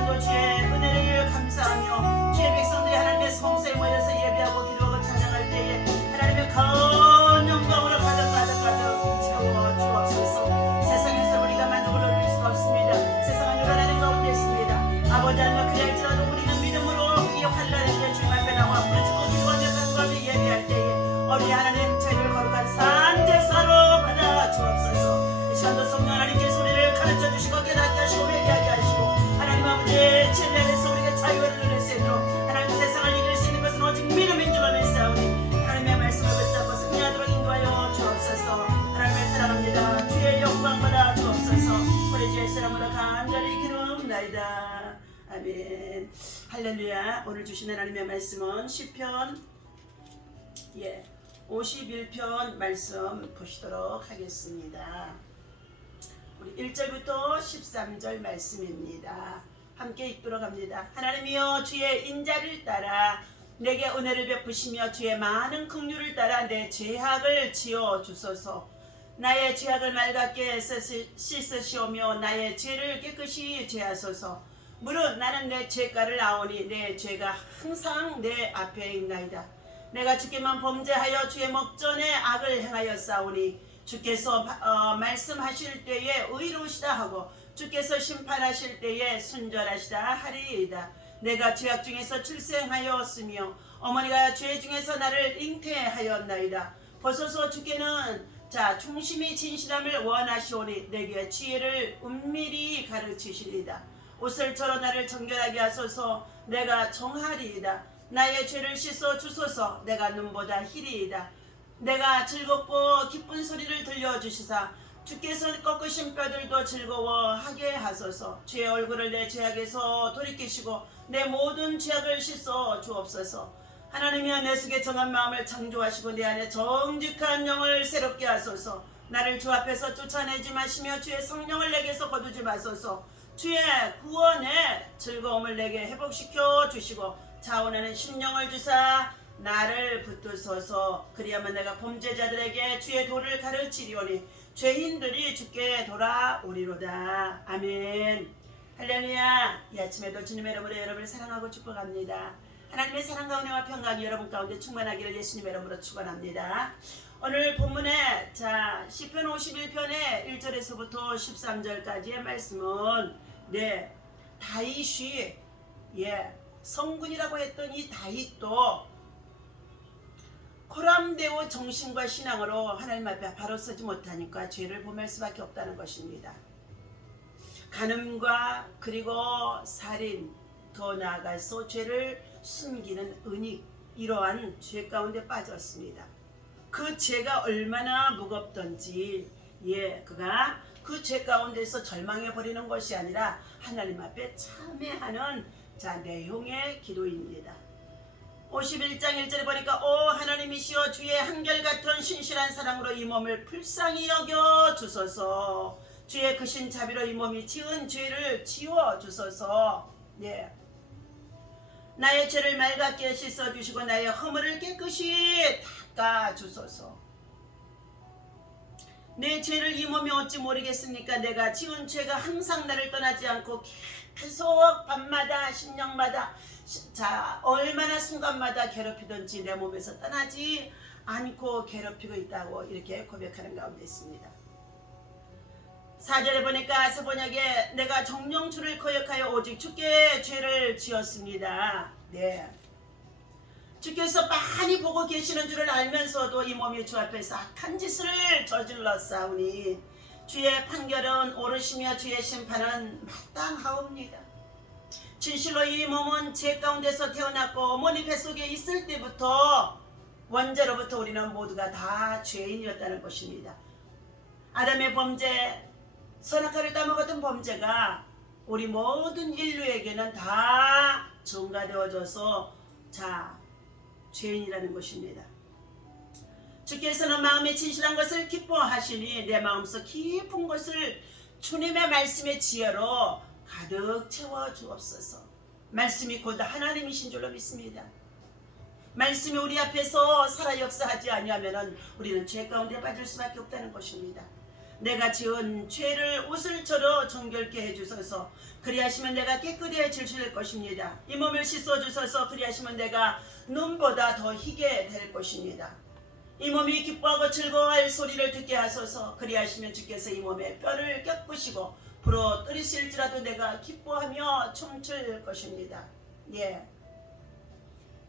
시간도 주의 은혜를 감사하며 주의 백성들이 하나님의 성소에 모여서 예배하고 기도하고 찬양할 때에 하나님의 큰 영광으로 가득 채워 주옵소서. 세상에서 우리가 만족을 얻을 수가 없습니다. 세상은 요란하는 가운데 있습니다. 아버지 하나님, 그럴지라도 우리는 믿음으로 이 환난에게 주님 앞에 나와 부르짖고 기도하며 간구하며 예배할 때에 우리 하나님 저희를 거룩한 산제사로 받아 주옵소서. 이 시간도 성령 하나님께서 우리를 가르쳐 주시고 깨닫게 하시고 회개하게 하시고 하나님 아버지의 진리 안에서 우리가 자유를 누릴 수 있도록 하나님 세상을 이길 수 있는 것은 오직 믿음인 줄로 믿사오니 하나님의 말씀을 붙잡고 승리하도록 인도하여 주옵소서. 하나님을 사랑합니다. 주의 영광 받아 주옵소서. 우리 주의 사랑으로 간절히 기도합나이다. 아멘. 할렐루야. 오늘 주신 하나님의 말씀은 시편 51편 말씀 보시도록 하겠습니다. 우리 1절부터 13절 말씀입니다. 함께 읽도록 합니다. 하나님이여, 주의 인자를 따라 내게 은혜를 베푸시며 주의 많은 긍휼을 따라 내 죄악을 지어 주소서. 나의 죄악을 맑게 씻으시오며 나의 죄를 깨끗이 제하소서. 무릇 나는 내 죄가를 아오니 내 죄가 항상 내 앞에 있나이다. 내가 주께만 범죄하여 주의 목전에 악을 행하여 싸우니 주께서 말씀하실 때에 의로우시다 하고 주께서 심판하실 때에 순절하시다 하리이다. 내가 죄악 중에서 출생하였으며 어머니가 죄 중에서 나를 잉태하였나이다. 보소서, 주께는 충심이 진실함을 원하시오니 내게 지혜를 은밀히 가르치시리이다. 옷을 절어 나를 정결하게 하소서. 내가 정하리이다. 나의 죄를 씻어 주소서. 내가 눈보다 희리이다. 내가 즐겁고 기쁜 소리를 들려주시사 주께서 꺾으신 뼈들도 즐거워하게 하소서. 주의 얼굴을 내 죄악에서 돌이키시고 내 모든 죄악을 씻어 주옵소서. 하나님이여, 내 속에 정한 마음을 창조하시고 내 안에 정직한 영을 새롭게 하소서. 나를 주 앞에서 쫓아내지 마시며 주의 성령을 내게서 거두지 마소서. 주의 구원의 즐거움을 내게 회복시켜 주시고 자원하는 심령을 주사 나를 붙드소서. 그리하면 내가 범죄자들에게 주의 도를 가르치리오니 죄인들이 주께 돌아오리로다. 아멘. 할렐루야. 이 아침에도 주님의 이름으로 여러분을 사랑하고 축복합니다. 하나님의 사랑과 은혜와 평강이 여러분 가운데 충만하기를 예수님의 이름으로 축원합니다. 오늘 본문에 시편 51편의 1절에서부터 13절까지의 말씀은 다윗이 성군이라고 했던 이 다윗도 코람데오 정신과 신앙으로 하나님 앞에 바로 서지 못하니까 죄를 범할 수밖에 없다는 것입니다. 간음과 그리고 살인, 더 나아가서 죄를 숨기는 은닉, 이러한 죄 가운데 빠졌습니다. 그 죄가 얼마나 무겁던지 그가 그 죄 가운데서 절망해 버리는 것이 아니라 하나님 앞에 참회하는 내용의 기도입니다. 51장 1절에 보니까 오 하나님이시여, 주의 한결같은 신실한 사랑으로 이 몸을 불쌍히 여겨 주소서. 주의 크신 자비로 이 몸이 지은 죄를 지워 주소서. 나의 죄를 맑게 씻어 주시고 나의 허물을 깨끗이 닦아 주소서. 내 죄를 이 몸이 어찌 모르겠습니까? 내가 지은 죄가 항상 나를 떠나지 않고 계속 밤마다 심령마다 얼마나 순간마다 괴롭히든지 내 몸에서 떠나지 않고 괴롭히고 있다고 이렇게 고백하는 가운데 있습니다. 4절에 보니까 아스번역에 내가 정령 주를 거역하여 오직 주께 죄를 지었습니다. 주께서 많이 보고 계시는 줄을 알면서도 이 몸이 주 앞에서 악한 짓을 저질렀사오니 주의 판결은 옳으시며 주의 심판은 마땅하옵니다. 진실로 이 몸은 죄 가운데서 태어났고 어머니 뱃속에 있을 때부터 원죄로부터 우리는 모두가 다 죄인이었다는 것입니다. 아담의 범죄, 선악과를 따먹었던 범죄가 우리 모든 인류에게는 다 전가되어져서 죄인이라는 것입니다. 주께서는 마음에 진실한 것을 기뻐하시니 내 마음속 깊은 것을 주님의 말씀의 지혜로 가득 채워 주옵소서. 말씀이 곧 하나님이신 줄로 믿습니다. 말씀이 우리 앞에서 살아 역사하지 아니하면 우리는 죄 가운데 빠질 수밖에 없다는 것입니다. 내가 지은 죄를 옷을처럼 정결케 해주소서. 그리하시면 내가 깨끗해질 것입니다. 이 몸을 씻어주소서. 그리하시면 내가 눈보다 더 희게 될 것입니다. 이 몸이 기뻐하고 즐거워할 소리를 듣게 하소서. 그리하시면 주께서 이 몸에 뼈를 꺾으시고 부러뜨리실지라도 내가 기뻐하며 춤출 것입니다. 예.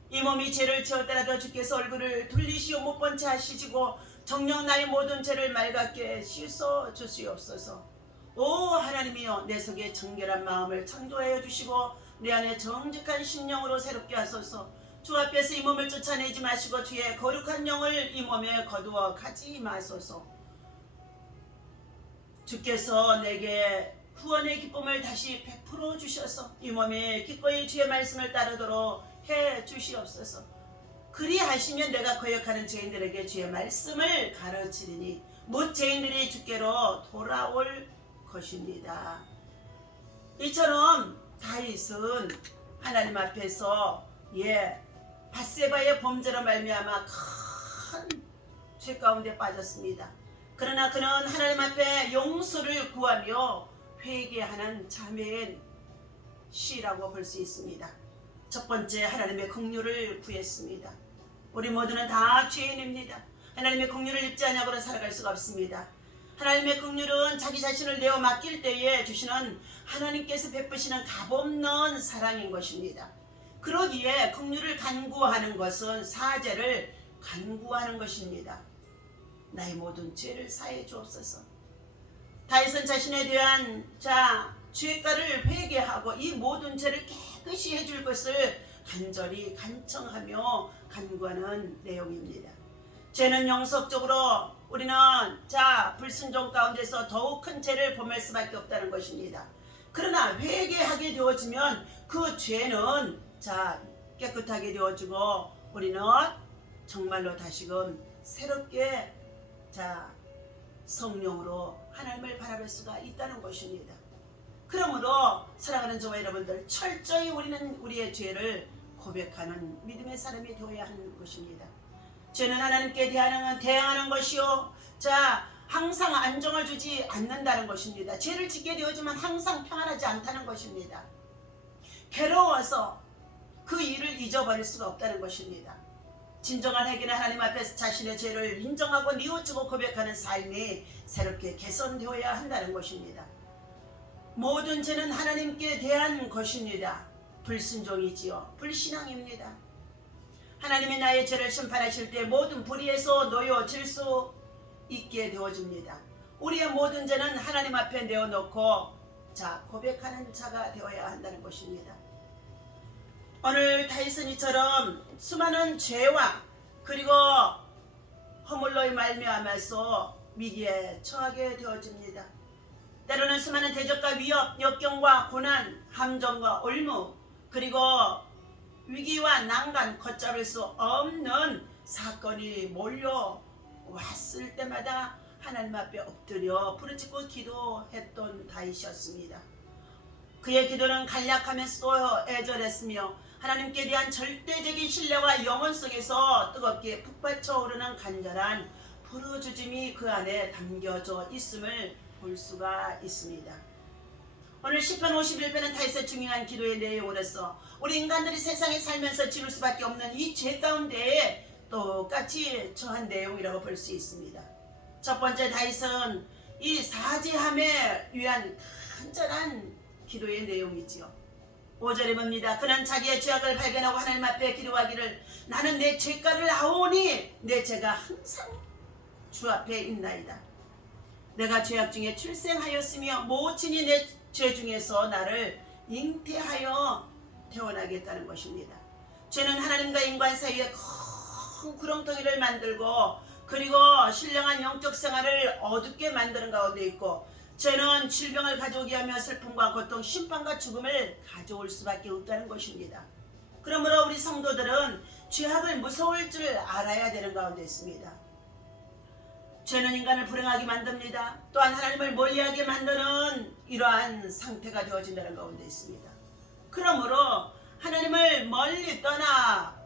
이 몸이 죄를 지었더라도 주께서 얼굴을 돌리시오 못 본 채 하시고 정녕 나의 모든 죄를 맑게 씻어 주시옵소서. 오 하나님이여, 내 속에 정결한 마음을 창조하여 주시고 내 안에 정직한 심령으로 새롭게 하소서. 주 앞에서 이 몸을 쫓아내지 마시고 주의 거룩한 영을 이 몸에 거두어 가지 마소서. 주께서 내게 구원의 기쁨을 다시 베풀어 주셔서 이 몸에 기꺼이 주의 말씀을 따르도록 해 주시옵소서. 그리하시면 내가 거역하는 죄인들에게 주의 말씀을 가르치리니 못 죄인들이 주께로 돌아올 것입니다. 이처럼 다윗은 하나님 앞에서 밧세바의 범죄로 말미암아 큰 죄 가운데 빠졌습니다. 그러나 그는 하나님 앞에 용서를 구하며 회개하는 자매의 시라고 볼 수 있습니다. 첫 번째, 하나님의 긍휼을 구했습니다. 우리 모두는 다 죄인입니다. 하나님의 긍휼을 입지 않냐고는 살아갈 수가 없습니다. 하나님의 긍휼은 자기 자신을 내어 맡길 때에 주시는 하나님께서 베푸시는 값없는 사랑인 것입니다. 그러기에 긍휼을 간구하는 것은 사죄를 간구하는 것입니다. 나의 모든 죄를 사해 주옵소서. 다윗은 자신에 대한 죄가를 회개하고 이 모든 죄를 깨끗이 해줄 것을 간절히 간청하며 간구하는 내용입니다. 죄는 영속적으로 우리는 불순종 가운데서 더욱 큰 죄를 범할 수밖에 없다는 것입니다. 그러나 회개하게 되어지면 그 죄는 깨끗하게 되어지고 우리는 정말로 다시금 새롭게 성령으로 하나님을 바라볼 수가 있다는 것입니다. 그러므로 사랑하는 저와 여러분들, 철저히 우리는 우리의 죄를 고백하는 믿음의 사람이 되어야 하는 것입니다. 죄는 하나님께 대항하는 것이요, 항상 안정을 주지 않는다는 것입니다. 죄를 짓게 되어지만 항상 평안하지 않다는 것입니다. 괴로워서 그 일을 잊어버릴 수가 없다는 것입니다. 진정한 회개는 하나님 앞에서 자신의 죄를 인정하고 뉘우치고 고백하는 삶이 새롭게 개선되어야 한다는 것입니다. 모든 죄는 하나님께 대한 것입니다. 불순종이지요, 불신앙입니다. 하나님이 나의 죄를 심판하실 때 모든 불의에서 놓여질 수 있게 되어집니다. 우리의 모든 죄는 하나님 앞에 내어놓고 고백하는 자가 되어야 한다는 것입니다. 오늘 다윗은 이처럼 수많은 죄와 그리고 허물로 말미암아서 위기에 처하게 되어집니다. 때로는 수많은 대적과 위협, 역경과 고난, 함정과 올무, 그리고 위기와 난간, 걷잡을 수 없는 사건이 몰려왔을 때마다 하나님 앞에 엎드려 부르짖고 기도했던 다윗이었습니다. 그의 기도는 간략하면서도 애절했으며 하나님께 대한 절대적인 신뢰와 영혼 속에서 뜨겁게 북받쳐 오르는 간절한 부르짖음이 그 안에 담겨져 있음을 볼 수가 있습니다. 오늘 시편 51편은 다윗의 중요한 기도의 내용으로서 우리 인간들이 세상에 살면서 지을 수밖에 없는 이 죄 가운데에 똑같이 처한 내용이라고 볼 수 있습니다. 첫 번째, 다윗은 이 사죄함에 위한 간절한 기도의 내용이지요. 5절에 봅니다. 그는 자기의 죄악을 발견하고 하나님 앞에 기도하기를, 나는 내 죄가를 아오니 내 죄가 항상 주 앞에 있나이다. 내가 죄악 중에 출생하였으며 모친이 내 죄 중에서 나를 잉태하여 태어나겠다는 것입니다. 죄는 하나님과 인간 사이에 큰 구렁텅이를 만들고 그리고 신령한 영적 생활을 어둡게 만드는 가운데 있고, 죄는 질병을 가져오게 하며 슬픔과 고통, 심판과 죽음을 가져올 수밖에 없다는 것입니다. 그러므로 우리 성도들은 죄악을 무서울 줄 알아야 되는 가운데 있습니다. 죄는 인간을 불행하게 만듭니다. 또한 하나님을 멀리하게 만드는 이러한 상태가 되어진다는 가운데 있습니다. 그러므로 하나님을 멀리 떠나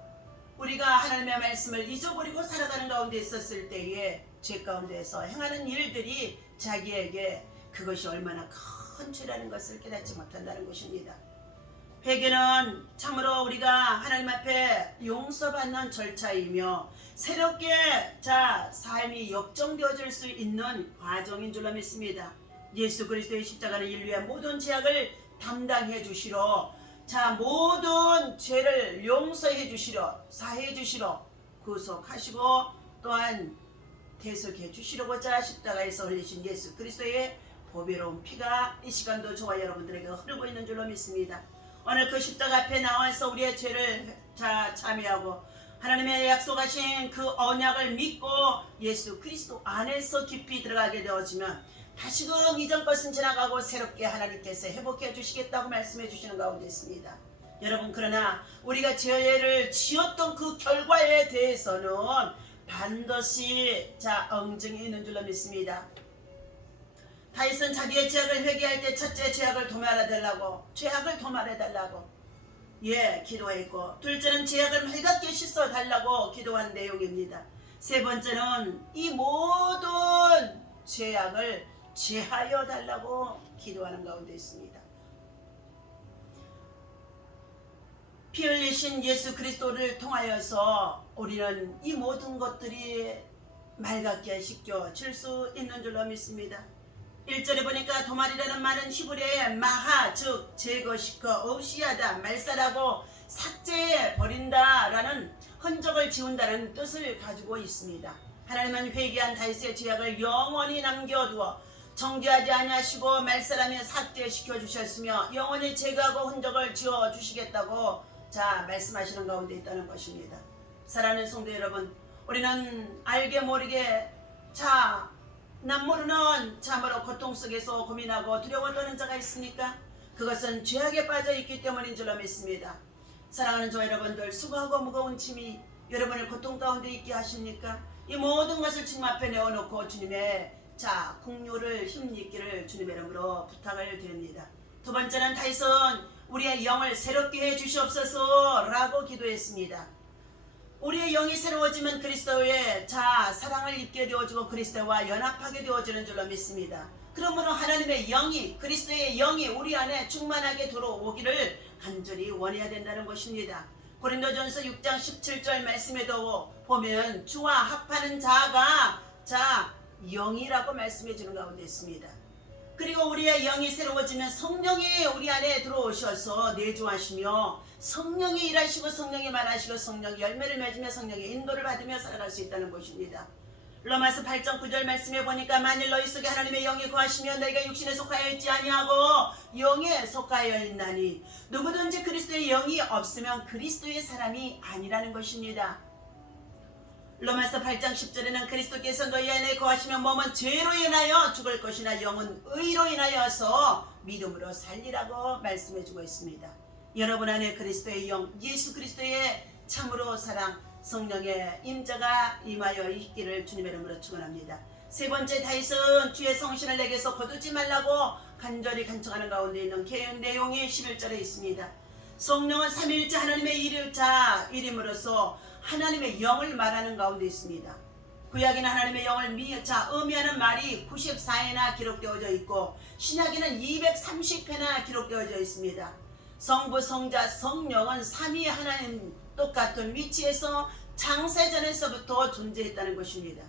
우리가 하나님의 말씀을 잊어버리고 살아가는 가운데 있었을 때에 죄 가운데에서 행하는 일들이 자기에게 그것이 얼마나 큰 죄라는 것을 깨닫지 못한다는 것입니다. 회개는 참으로 우리가 하나님 앞에 용서받는 절차이며 새롭게 삶이 역정되어질 수 있는 과정인 줄로 믿습니다. 예수 그리스도의 십자가는 인류의 모든 죄악을 담당해 주시러 모든 죄를 용서해 주시러 사해 주시러 구속하시고 또한 대속해 주시려고자 십자가에서 흘리신 예수 그리스도의 보배로운 피가 이 시간도 저와 여러분들에게 흐르고 있는 줄로 믿습니다. 오늘 그 십자가 앞에 나와서 우리의 죄를 참여하고 하나님의 약속하신 그 언약을 믿고 예수 그리스도 안에서 깊이 들어가게 되어지면 다시금 이전 것은 지나가고 새롭게 하나님께서 회복해 주시겠다고 말씀해 주시는 가운데 있습니다. 여러분, 그러나 우리가 죄를 지었던 그 결과에 대해서는 반드시 엉증이 있는 줄로 믿습니다. 다윗은 자기의 죄악을 회개할 때 첫째 죄악을 도말해달라고 기도했고, 둘째는 죄악을 맑게 씻어달라고 기도한 내용입니다. 세 번째는 이 모든 죄악을 제하여 달라고 기도하는 가운데 있습니다. 피 흘리신 예수 그리스도를 통하여서 우리는 이 모든 것들이 맑게 씻겨질 수 있는 줄로 믿습니다. 1절에 보니까 도말이라는 말은 히브리어의 마하, 즉 제거시켜 없이 하다, 말살하고 삭제해 버린다라는 흔적을 지운다는 뜻을 가지고 있습니다. 하나님은 회개한 다윗의 죄악을 영원히 남겨두어 정죄하지 아니하시고 말살하며 삭제시켜 주셨으며 영원히 제거하고 흔적을 지워 주시겠다고 말씀하시는 가운데 있다는 것입니다. 사랑하는 성도 여러분, 우리는 알게 모르게 남모르는 참으로 고통 속에서 고민하고 두려워 떠는 자가 있습니까? 그것은 죄악에 빠져 있기 때문인 줄로 믿습니다. 사랑하는 저 여러분들, 수고하고 무거운 짐이 여러분을 고통 가운데 있게 하십니까? 이 모든 것을 주님 앞에 내어놓고 주님의 긍휼을 힘입기를 주님의 이름으로 부탁을 드립니다. 두 번째는 다윗은 우리의 영을 새롭게 해 주시옵소서라고 기도했습니다. 우리의 영이 새로워지면 그리스도의 사랑을 입게 되어지고 그리스도와 연합하게 되어지는 줄로 믿습니다. 그러므로 하나님의 영이, 그리스도의 영이 우리 안에 충만하게 들어오기를 간절히 원해야 된다는 것입니다. 고린도전서 6장 17절 말씀에도 보면 주와 합하는 자가 영이라고 말씀해 주는 가운데 있습니다. 그리고 우리의 영이 새로워지면 성령이 우리 안에 들어오셔서 내주하시며 성령이 일하시고 성령이 말하시고 성령이 열매를 맺으며 성령의 인도를 받으며 살아갈 수 있다는 것입니다. 로마서 8장 9절 말씀해 보니까 만일 너희 속에 하나님의 영이 거하시면 너희가 육신에 속하여 있지 아니하고 영에 속하여 있나니 누구든지 그리스도의 영이 없으면 그리스도의 사람이 아니라는 것입니다. 로마서 8장 10절에는 그리스도께서 너희 안에 거하시면 몸은 죄로 인하여 죽을 것이나 영은 의로 인하여서 믿음으로 살리라고 말씀해주고 있습니다. 여러분 안에 그리스도의 영, 예수 그리스도의 참으로 사랑, 성령의 임자가 임하여 있기를 주님의 이름으로 축원합니다. 세 번째, 다윗은 주의 성신을 내게서 거두지 말라고 간절히 간청하는 가운데 있는 내용이 11절에 있습니다. 성령은 삼위일체 하나님의 이름으로서 하나님의 영을 말하는 가운데 있습니다. 구약에는 하나님의 영을 의미하는 말이 94회나 기록되어져 있고 신약에는 230회나 기록되어져 있습니다. 성부, 성자, 성령은 삼위 하나님 똑같은 위치에서 창세전에서부터 존재했다는 것입니다.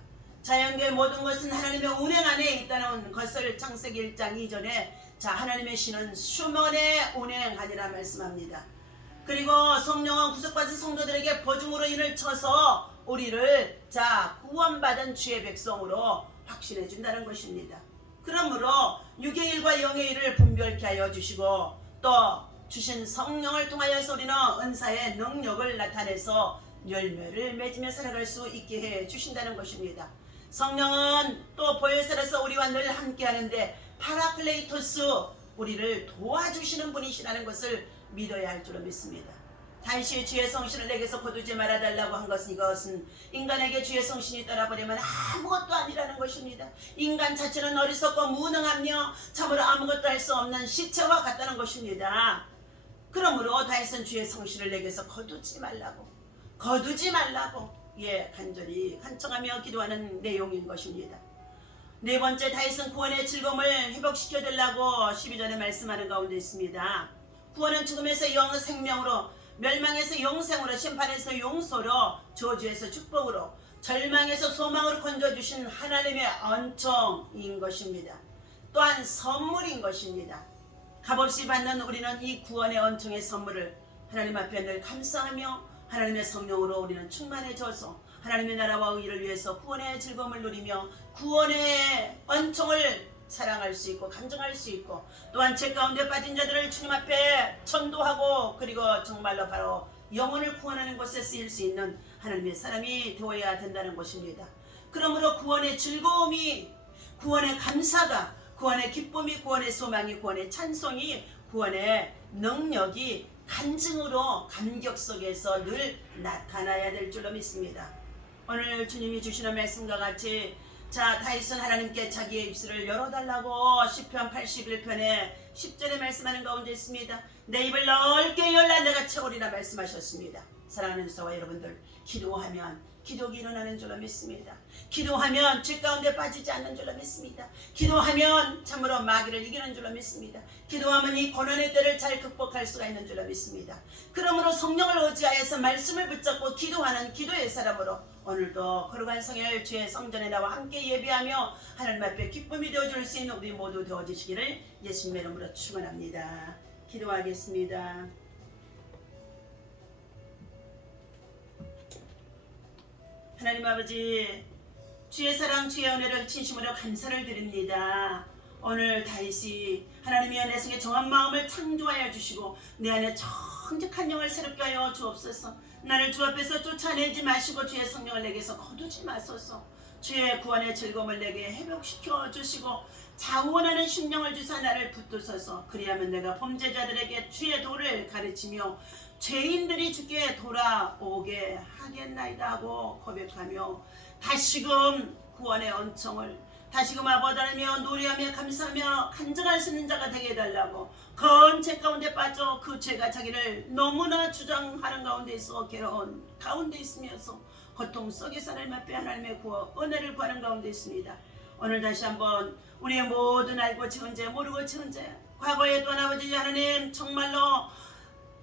자연계의 모든 것은 하나님의 운행 안에 있다는 것을 창세기 1장 2절에 하나님의 신은 수면에 운행하니라 말씀합니다. 그리고 성령은 구속받은 성도들에게 보증으로 인을 쳐서 우리를 구원받은 주의 백성으로 확신해 준다는 것입니다. 그러므로 육의 일과 영의 일을 분별케 하여 주시고 또 주신 성령을 통하여서 우리는 은사의 능력을 나타내서 열매를 맺으며 살아갈 수 있게 해 주신다는 것입니다. 성령은 또 보혈설에서 우리와 늘 함께 하는데 파라클레이토스, 우리를 도와주시는 분이시라는 것을 믿어야 할 줄로 믿습니다. 다윗이 주의 성신을 내게서 거두지 말아달라고 한 것은 이것은 인간에게 주의 성신이 떠나버리면 아무것도 아니라는 것입니다. 인간 자체는 어리석고 무능하며 참으로 아무것도 할 수 없는 시체와 같다는 것입니다. 그러므로 다윗은 주의 성신을 내게서 거두지 말라고 간절히 간청하며 기도하는 내용인 것입니다. 네 번째, 다윗은 구원의 즐거움을 회복시켜 달라고 12절에 말씀하는 가운데 있습니다. 구원은 죽음에서 생명으로, 멸망에서 영생으로, 심판에서 용서로, 저주에서 축복으로, 절망에서 소망으로 건져주신 하나님의恩宠인 것입니다. 또한 선물인 것입니다. 값없이 받는 우리는 이 구원의恩宠의 선물을 하나님 앞에 늘 감사하며 하나님의 성령으로 우리는 충만해져서 하나님의 나라와 의를 위해서 구원의 즐거움을 누리며 구원의恩宠을 사랑할 수 있고 간증할 수 있고, 또한 죄 가운데 빠진 자들을 주님 앞에 전도하고 그리고 정말로 바로 영혼을 구원하는 곳에 쓰일 수 있는 하나님의 사람이 되어야 된다는 것입니다. 그러므로 구원의 즐거움이, 구원의 감사가, 구원의 기쁨이, 구원의 소망이, 구원의 찬송이, 구원의 능력이 간증으로 감격 속에서 늘 나타나야 될 줄로 믿습니다. 오늘 주님이 주시는 말씀과 같이, 자, 다윗은 하나님께 자기의 입술을 열어달라고 시편 81편에 10절에 말씀하는 가운데 있습니다. 내 입을 넓게 열라 내가 채우리라 말씀하셨습니다. 사랑하는 성도 여러분들, 기도하면 기적이 일어나는 줄로 믿습니다. 기도하면 죄 가운데 빠지지 않는 줄로 믿습니다. 기도하면 참으로 마귀를 이기는 줄로 믿습니다. 기도하면 이 고난의 때를 잘 극복할 수가 있는 줄로 믿습니다. 그러므로 성령을 의지하여서 말씀을 붙잡고 기도하는 기도의 사람으로 오늘도 거룩한 성일 주의 성전에 나와 함께 예배하며 하나님 앞에 기쁨이 되어줄 수 있는 우리 모두 되어주시기를 예수님의 이름으로 축원합니다. 기도하겠습니다. 하나님 아버지, 주의 사랑, 주의 은혜를 진심으로 감사를 드립니다. 오늘 다윗이 하나님의 내 성의 정한 마음을 창조하여 주시고 내 안에 정직한 영을 새롭게 하여 주옵소서. 나를 주 앞에서 쫓아내지 마시고 주의 성령을 내게서 거두지 마소서. 주의 구원의 즐거움을 내게 회복시켜 주시고 자원하는 심령을 주사 나를 붙드소서. 그리하면 내가 범죄자들에게 주의 도를 가르치며 죄인들이 주께 돌아오게 하겠나이다 하고 고백하며 다시금 구원의恩寵을 다시금 아버지하며 노래하며 감사하며 간증할 수 있는 자가 되게 해달라고, 건 죄 가운데 빠져 그 죄가 자기를 너무나 주장하는 가운데 있어 괴로운 가운데 있으면서 고통 속에서 하나님 앞에 하나님의 은혜를 구하는 가운데 있습니다. 오늘 다시 한번 우리의 모든 알고 채운 죄, 모르고 채운 죄, 과거에 또한 아버지 하나님 정말로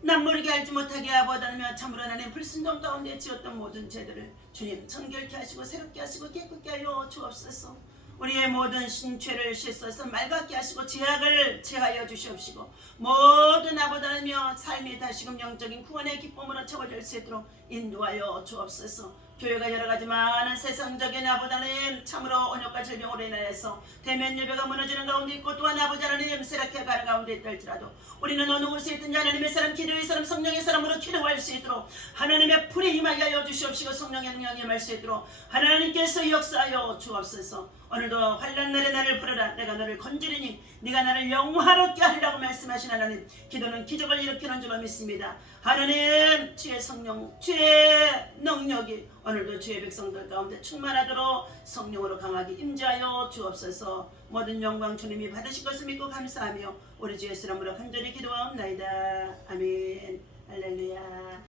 남 모르게 알지 못하게 아버지하며 참으로 하나님 불순종 가운데 지었던 모든 죄들을 주님 정결케 하시고 새롭게 하시고 깨끗게 하여 주옵소서. 우리의 모든 신죄를 씻어서 맑게 하시고 죄악을 제하여 주시옵시고 모든 아버지하며 삶이 다시금 영적인 구원의 기쁨으로 채워질 수 있도록 인도하여 주옵소서. 교회가 여러가지 많은 세상적인 아버지 하나님 참으로 온역과 질병으로 인해서 대면 예배가 무너지는 가운데 있고, 또한 아버지 하나님 쇠락해 가는 가운데 있다 할지라도 우리는 어느 곳에 있든지 하나님의 사람, 기도의 사람, 성령의 사람으로 기도할 수 있도록 하나님의 불이 임하여 주시옵시고 성령의 능력이 임할 수 있도록 하나님께서 역사하여 주옵소서. 오늘도 환난 날에 나를 부르라 내가 너를 건지리니 네가 나를 영화롭게 하리라고 말씀하신 하나님, 기도는 기적을 일으키는 줄로 믿습니다. 하나님 주의 성령, 주의 능력이 오늘도 주의 백성들 가운데 충만하도록 성령으로 강하게 임재하여 주옵소서. 모든 영광 주님이 받으실 것을 믿고 감사하며 우리 주의 이름으로 간절히 기도하옵나이다. 아멘. 할렐루야.